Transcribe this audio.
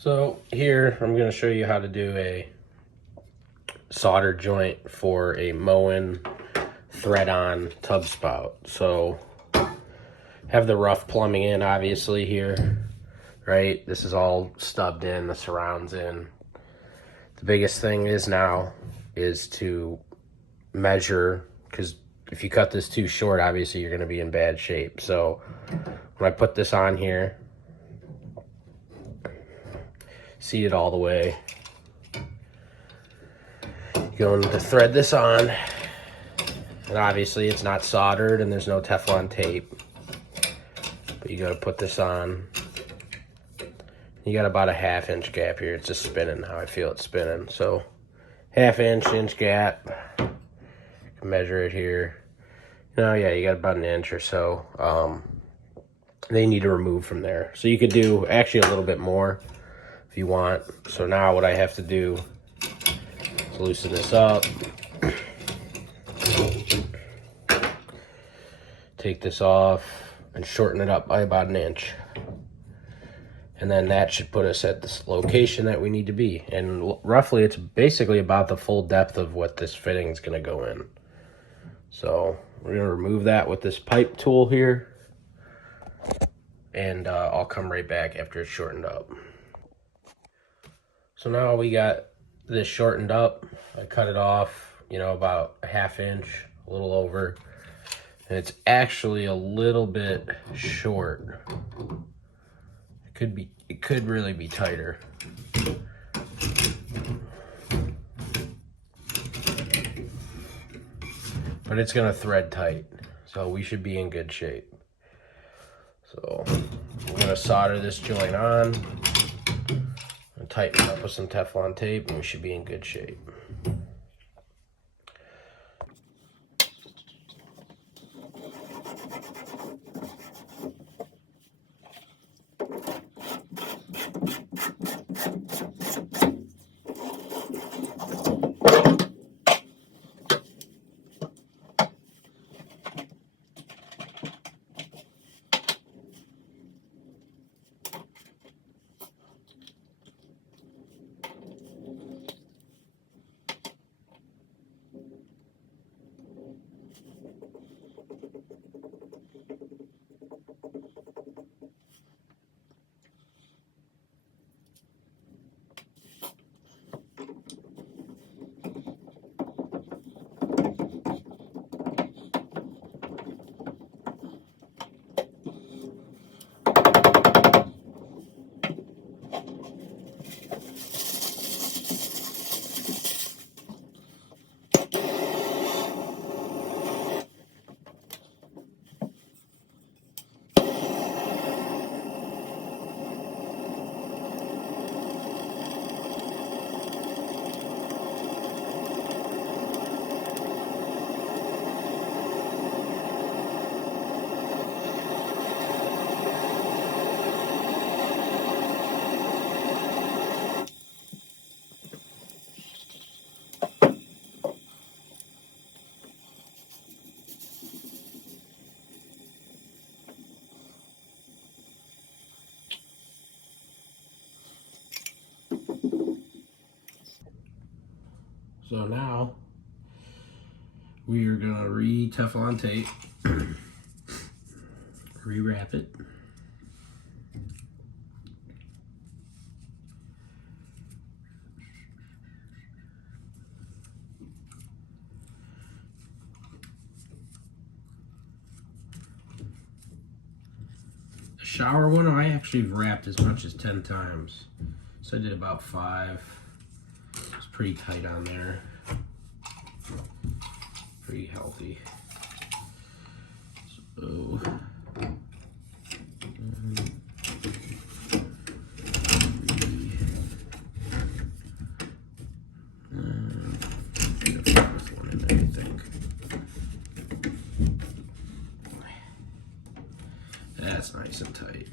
So here I'm going to show you how to do a solder joint for a Moen thread-on tub spout. So have the rough plumbing in obviously here, right? This is all stubbed in, the surround's in. The biggest thing is to measure, because if you cut this too short, obviously you're going to be in bad shape. So when I put this on here, seat it all the way. You're going to thread this on, and obviously it's not soldered and there's no Teflon tape, but you got to put this on. You got about a 1/2 inch gap here. It's just spinning how I feel it's spinning. So 1/2 inch gap. You can measure it here. Yeah, you got about an inch or so. They need to remove from there. So you could do actually a little bit more if you want. So now what I have to do is loosen this up. Take this off and shorten it up by about an inch. And then that should put us at this location that we need to be. And roughly it's basically about the full depth of what this fitting is going to go in. So we're going to remove that with this pipe tool here. And I'll come right back after it's shortened up. So now we got this shortened up. I cut it off, about a 1/2 inch, a little over. And it's actually a little bit short. It could really be tighter. But it's gonna thread tight, so we should be in good shape. So we're gonna solder this joint on and tighten it up with some Teflon tape, and we should be in good shape. So now we are gonna Teflon tape, rewrap it. The shower one, I actually wrapped as much as 10 times. So I did about 5. It's pretty tight on there. Pretty healthy. So that's nice and tight.